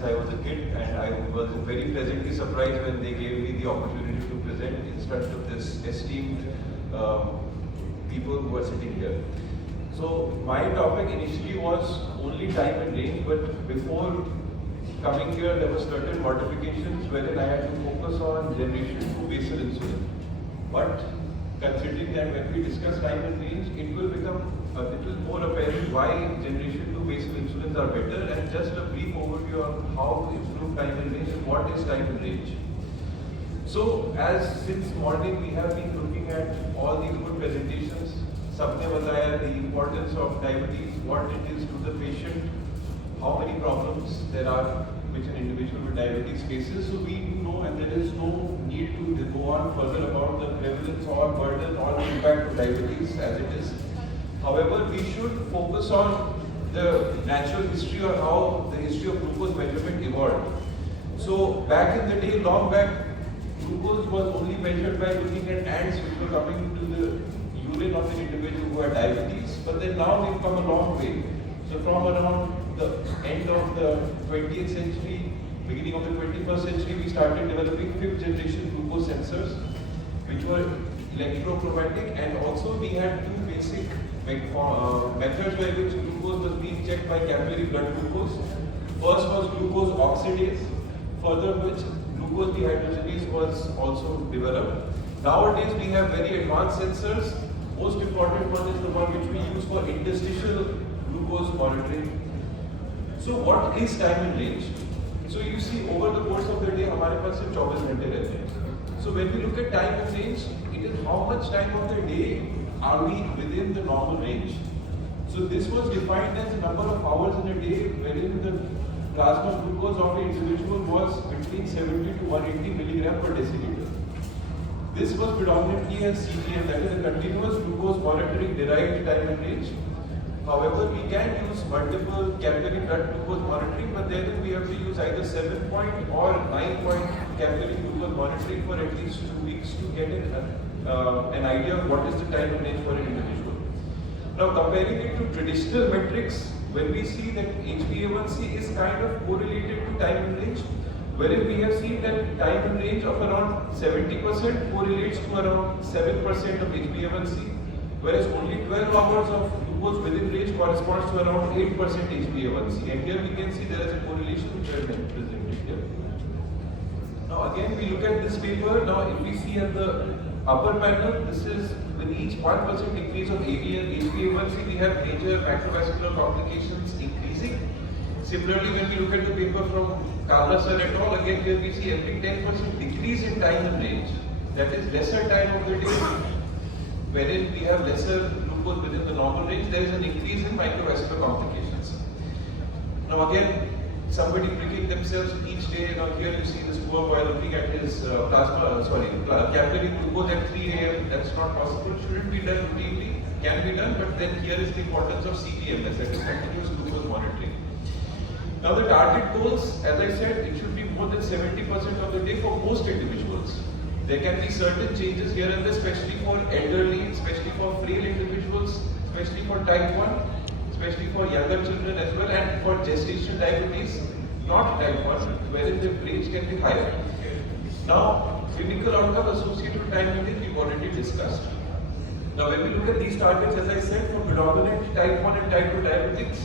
since I was a kid, and I was very pleasantly surprised when they gave me the opportunity to present in front of this esteemed people who are sitting here. So my topic initially was only time and range, but before coming here there were certain modifications wherein I had to focus on generation to basal insulin. But considering that when we discuss time and range, it will become a little more apparent why generation to basal insulins are better, and just a brief overview on how to improve time and range and what is time and range. So since morning we have been looking at all these good presentations. Sabne bataya the importance of diabetes, what it is to the patient, how many problems there are which an individual with diabetes faces. So we know, and there is no need to go on further about the prevalence or burden or the impact of diabetes as it is. However, we should focus on the natural history or how the history of glucose measurement evolved. So back in the day, long back, glucose was only measured by looking at ants which were coming to the urine of an individual who had diabetes. But then now we've come a long way. So from around the end of the 20th century, beginning of the 21st century, we started developing 5th generation glucose sensors, which were electrochromatic, and also we had two basic methods by which glucose was being checked by capillary blood glucose. First was glucose oxidase, further which glucose dehydrogenase was also developed. Nowadays we have very advanced sensors. Most important one is the one which we use for interstitial glucose monitoring. So what is time and range? So you see, over the course of the day हमारे पास सिर्फ 24 घंटे रहते हैं. So when we look at time and range, it is how much time of the day are we within the normal range. So this was defined as the number of hours in a day wherein the plasma glucose of an individual was between 70 to 180 milligram per deciliter. This was predominantly as CGM, that is a continuous glucose monitoring derived time and range. However, we can use multiple capillary blood glucose monitoring, but then we have to use either 7-point or 9-point capillary glucose monitoring for at least 2 weeks to get an idea of what is the time and range for an individual. Now, comparing it to traditional metrics, when we see that HbA1c is kind of correlated to time and range, wherein we have seen that time and range of around 70% correlates to around 7% of HbA1c, whereas only 12 hours of glucose within range corresponds to around 8% HbA1c. And here we can see there is a correlation which I have presented here. Now again we look at this paper. Now if we see at the upper panel, this is with each 1% increase of HbA1c, we have major macrovascular complications increasing. Similarly, when we look at the paper from Kalla sir et al., again here we see every 10% decrease in time and range. That is lesser time of the day, wherein we have lesser glucose within the normal range, there is an increase in microvascular complications. Now again, somebody pricking themselves each day. Now here you see this poor boy looking at his capillary glucose at 3 a.m. That's not possible. Shouldn't be done routinely. Can be done, but then here is the importance of CPMS, that is continuous glucose monitoring. Now the target goals, as I said, it should be more than 70% of the day for most individuals. There can be certain changes here and there, especially for elderly, especially for frail individuals, especially for type 1, especially for younger children as well, and for gestational diabetes, not type 1, wherein the range can be higher. Now, clinical outcome associated with time and range we've already discussed. Now, when we look at these targets, as I said, for predominant type 1 and type 2 diabetics,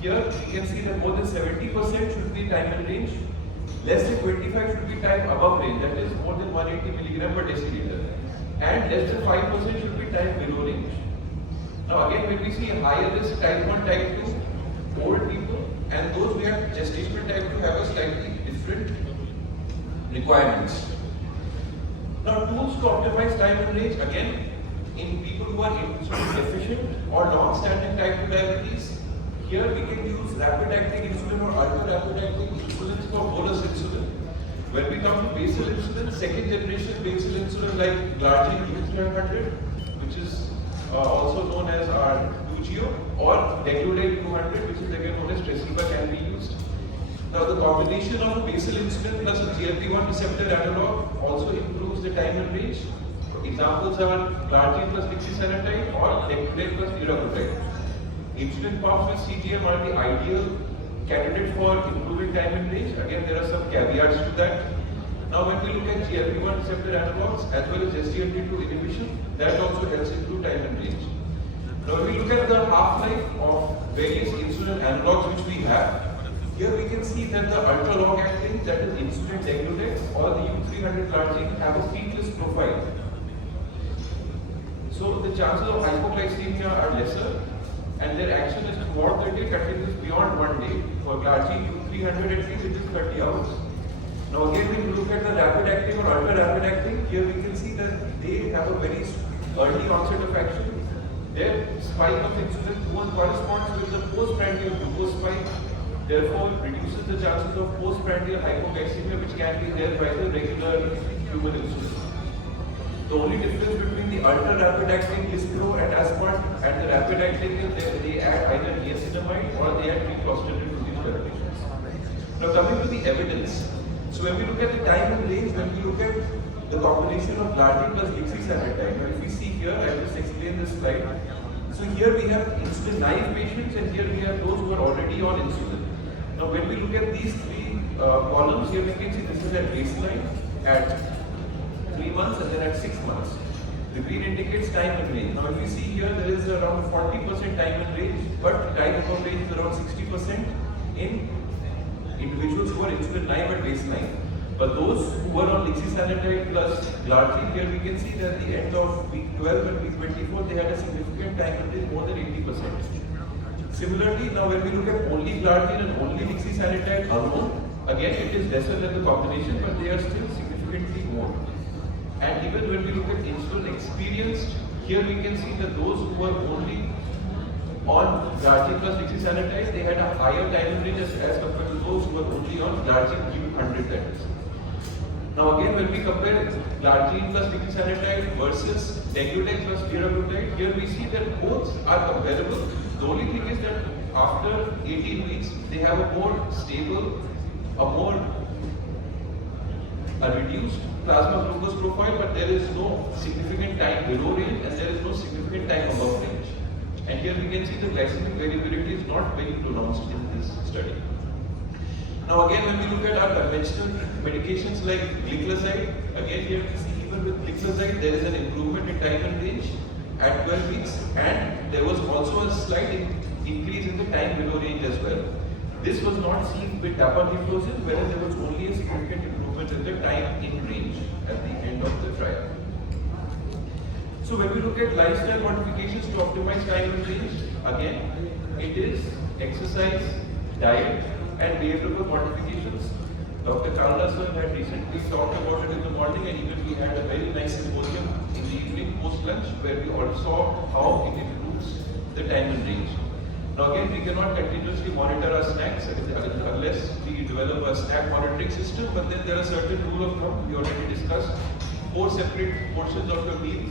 here we can see that more than 70% should be time and range. Less than 25 should be time above range, that is more than 180 milligram per deciliter. And less than 5% should be time below range. Now again, when we see higher risk type 1, type 2, old people, and those who have gestational type 2 have a slightly different requirements. Now tools to optimize time and range, again, in people who are insulin deficient or long-standing type 2 diabetes, here we can use rapid-acting insulin or ultra-rapid-acting insulin for bolus insulin. When we come to basal insulin, second generation basal insulin like glargine U300, which is also known as our 2GO, or degludec 200, which is again known as Tresiba, can be used. Now the combination of basal insulin plus a GLP-1 receptor analog also improves the time and range. Examples are glargine plus lixisenatide or degludec plus liraglutide. Insulin pumps with CGM are the ideal candidate for improving time and range. Again, there are some caveats to that. Now, when we look at GLP-1 receptor analogs as well as SGLT2 inhibition, that also helps improve time and range. Now, when we look at the half-life of various insulin analogs which we have, here we can see that the ultra-long acting, that is insulin degludec or the U300 glargine, have a peakless profile. So the chances of hypoglycemia are lesser, and their action is throughout the day, continues beyond 1 day. For glargine U300 at least it is 30 hours. Now again, when you look at the rapid acting or ultra rapid acting, here we can see that they have a very early onset of action. Their spike of insulin corresponds with the postprandial glucose spike, therefore reduces the chances of postprandial hypoglycemia which can be there by the regular human insulin. The only difference between the ultra rapid acting Lispro and Aspart and the rapid acting is that they add either niacinamide or they add treprostinil to these medications. Now coming to the evidence. So when we look at the time and range, when we look at the combination of glargine plus lixisenatide, now if we see here, I will just explain this slide. So here we have insulin naive patients and here we have those who are already on insulin. Now when we look at these three columns, here we can see this is at baseline, at 3 months and then at 6 months. The green indicates time and range. Now if you see here, there is around 40% time and range, but time above range is around 60% in individuals who are insulin naive at baseline. But those who were on lixisenatide plus glargine, here we can see that at the end of week 12 and week 24, they had a significant time and range more than 80%. Similarly, now when we look at only glargine and only lixisenatide alone, again it is lesser than the combination, but they are still significantly more. And even when we look at insulin experienced, here we can see that those who are only on glargine plus lixisenatide, they had a higher time and range as compared to those who were only on glargine U100, that is. Now again, when we compare glargine plus lixisenatide versus degludec plus liraglutide, here we see that both are comparable. The only thing is that after 18 weeks, they have a more stable, a reduced plasma glucose profile, but there is no significant time below range and there is no significant time above range. And here we can see the glycemic variability is not very pronounced in this study. Now again, when we look at our conventional medications like gliclazide, again here we see even with gliclazide there is an improvement in time and range at 12 weeks, and there was also a slight increase in the time below range as well. This was not seen with dapagliflozin, whereas there was only a significant improvement in the time in range at the end of the trial. So when we look at lifestyle modifications to optimize time and range, again, it is exercise, diet, and behavioral modifications. Dr. Kalra sir had recently talked about it in the morning, and even we had a very nice symposium in the evening post-lunch where we all saw how it improves the time and range. Now again, we cannot continuously monitor our snacks unless we develop a snack monitoring system, but then there are certain rules of thumb we already discussed. 4 separate portions of your meal,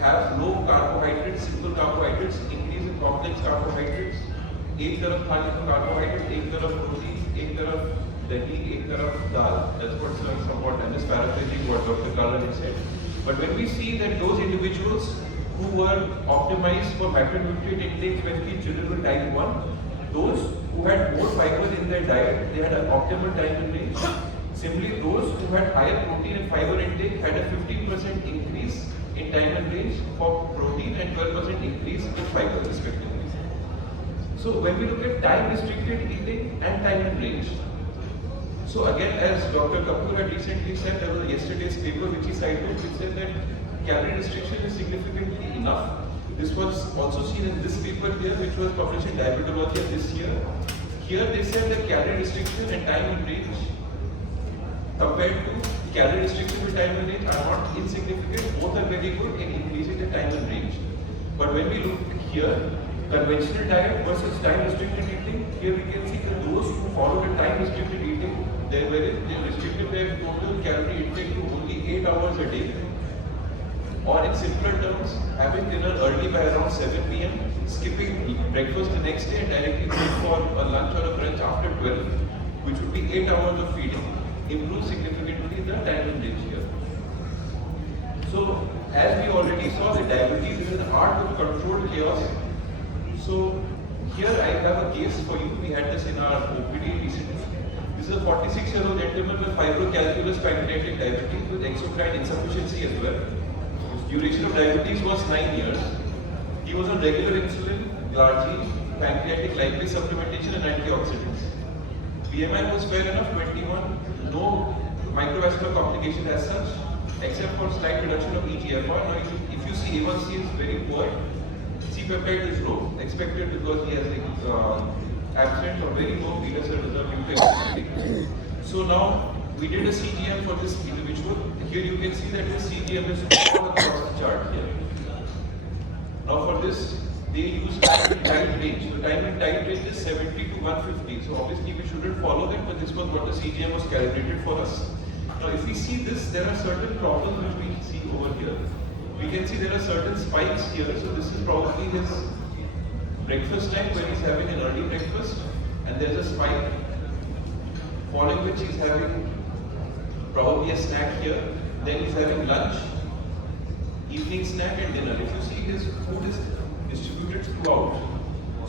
have low carbohydrates, simple carbohydrates, increase in complex carbohydrates, एक तरफ खाने को carbohydrate, एक तरफ protein, एक तरफ dahi, एक तरफ dal. That's what somewhat I'm just paraphrasing what Dr. Kalra had said. But when we see that those individuals who were optimized for macronutrient intake, especially children with type 1, those who had more fiber in their diet, they had an optimal time and range. Similarly, those who had higher protein and fiber intake had a 15% increase in time and range for protein and 12% increase in fiber respectively. So when we look at time restricted eating and time and range, so again as Dr. Kapoor had recently said, there was yesterday's paper which he cited, which said that calorie restriction is significantly enough. This was also seen in this paper here, which was published in Diabetology this year. Here they said that calorie restriction and time and range compared to calorie restriction with time and range are not insignificant. Both are very good in increasing the time and range. But when we look here, conventional diet versus time restricted eating, here we can see that those who followed a time restricted eating, they restricted their total calorie intake to only 8 hours a day. Or in simpler terms, having dinner early by around 7 p.m., skipping breakfast the next day and directly going for a lunch or a brunch after 12, which would be 8 hours of feeding, improves significantly the time and range here. So, as we already saw, the diabetes is an art of controlled chaos. So, here I have a case for you. We had this in our OPD recently. This is a 46-year-old gentleman with fibrocalculous pancreatic diabetes with exocrine insufficiency as well. His duration of diabetes was 9 years. He was on regular insulin, glargine, pancreatic lipase supplementation and antioxidants. BMI was fair enough, 21, no microvascular complication as such, except for slight reduction of eGFR. Now, if you see A1C is very poor, C-peptide is low, expected because he has absent or very low beta cell reserve due to activity. So now we did a CGM for this individual. Here you can see that his CGM is all across the chart here. Now for this, they use time and tide range. So time and tide range is 70 to 150. So obviously we shouldn't follow that, but this was what the CGM was calibrated for us. Now if we see this, there are certain problems which we see over here. We can see there are certain spikes here. So this is probably his breakfast time when he's having an early breakfast, and there's a spike, following which he's having probably a snack here. Then he's having lunch, evening snack and dinner. If you see, his food is distributed throughout.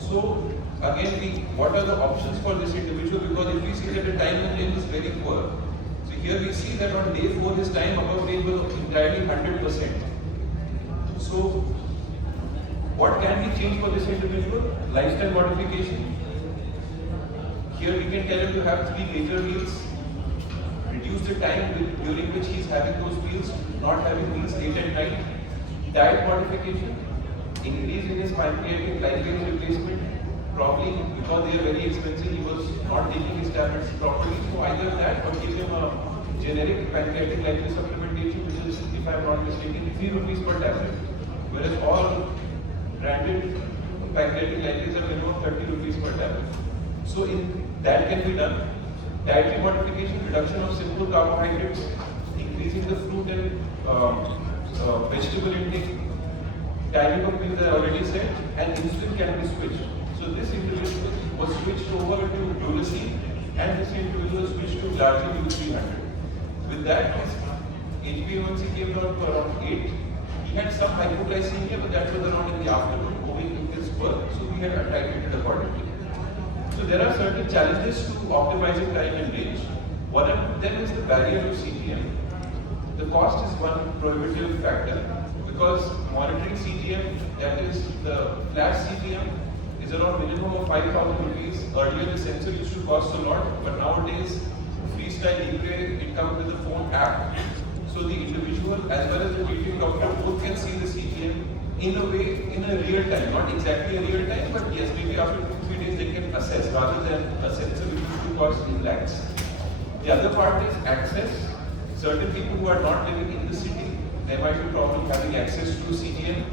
So again, what are the options for this individual? Because if we see that the time range is very poor. So here we see that on day 4 his time above day was entirely 100%. So what can we change for this individual? Lifestyle modification. Here we can tell him to have 3 major meals, reduce the time during which he is having those meals, not having meals late at night. Diet modification, increase in his pancreatic lipase replacement. Probably because they are very expensive, he was not taking his tablets properly. So either that or give him a generic pancreatic lipase supplementation, which is, if I am not mistaken, 3 rupees per tablet. Whereas all branded pancreatic lipase are minimum 30 rupees per tablet. So that can be done. Dietary modification, reduction of simple carbohydrates, increasing the fruit and vegetable intake, timing of meals I already said, and insulin can be switched. So this individual was switched over to Ulysses, and this individual switched to glargine U300. With that, his HbA1c came down to around 8. He had some hypoglycemia, but that was around in the afternoon, owing to his work, so we had titrated accordingly. So there are certain challenges to optimizing time and range. One of them is the barrier to CGM. The cost is one prohibitive factor, because monitoring CGM, that is the flash CGM, is around minimum of 5,000 rupees. Earlier the sensor used to cost a lot, but nowadays Freestyle Libre, it comes with a phone app. So the individual as well as the treating doctor both can see the CGM in a way, in a real time, not exactly a real time, but yes, maybe after 2-3 days they can assess rather than a sensor which used to cost in lakhs. The other part is access. Certain people who are not living in the city, there might be problem having access to CGM.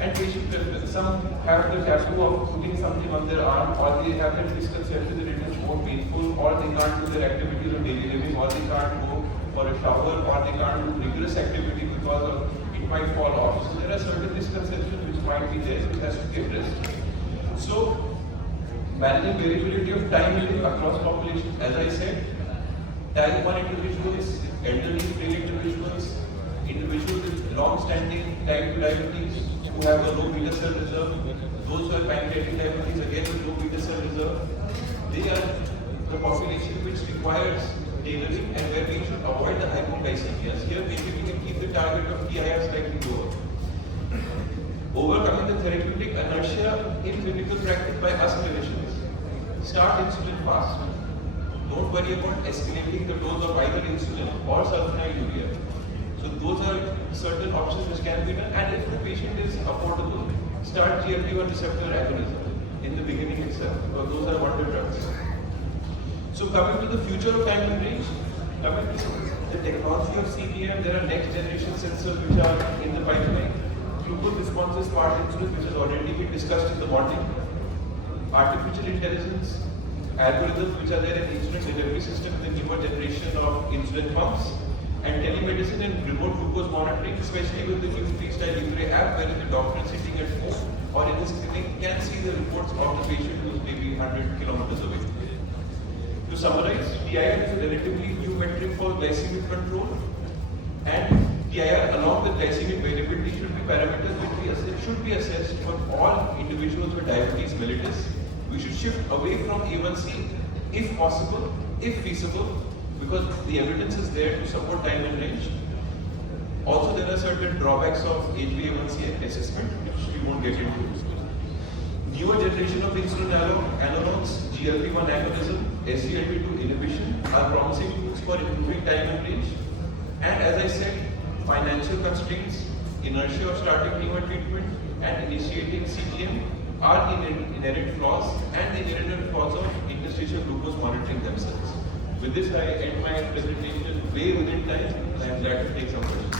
And patient preference. Some have the taboo of putting something on their arm, or they have that misconception that it is more painful, or they can't do their activities of daily living, or they can't go for a shower, or they can't do rigorous activity because it might fall off. So there are certain misconceptions which might be there, which has to be addressed. So managing variability of time across populations, as I said, type 1 individuals, elderly frail individuals, individuals with long-standing type 2 diabetes, who have a low beta cell reserve, those who have pancreatic diabetes again with low beta cell reserve, they are the population which requires tailoring and where we should avoid the hypoglycemias. Here maybe we can keep the target of TIR slightly lower. Overcoming the therapeutic inertia in clinical practice by us clinicians. Start insulin fast. Don't worry about escalating the dose of either insulin or sulfonylurea. So those are certain options which can be done, and if the patient is affordable, start GLP-1 receptor agonism in the beginning itself, because those are wonder drugs. So coming to the future of time and range, coming to the technology of CGM, there are next generation sensors which are in the pipeline. Glucose responses part insulin, which has already been discussed in the morning. Artificial intelligence, algorithms which are there in insulin delivery system, the newer generation of insulin pumps. And telemedicine and remote glucose monitoring, especially with the new Freestyle Libre app, where the doctor is sitting at home or in his clinic can see the reports of the patient who is maybe 100 kilometers away. To summarize, TIR is a relatively new metric for glycemic control, and TIR along with glycemic variability should be parameters which should be assessed for all individuals with diabetes mellitus, We should shift away from A1C if possible, if feasible, because the evidence is there to support time and range. Also, there are certain drawbacks of HbA1c assessment, which we won't get into. Newer generation of insulin analogs, GLP-1 agonism, SGLT2 inhibition are promising tools for improving time and range. And as I said, financial constraints, inertia of starting newer treatment, and initiating CGM are inherent flaws and the inherent flaws of interstitial glucose monitoring themselves. With this, I end my presentation way within time, and I'm glad to take some questions.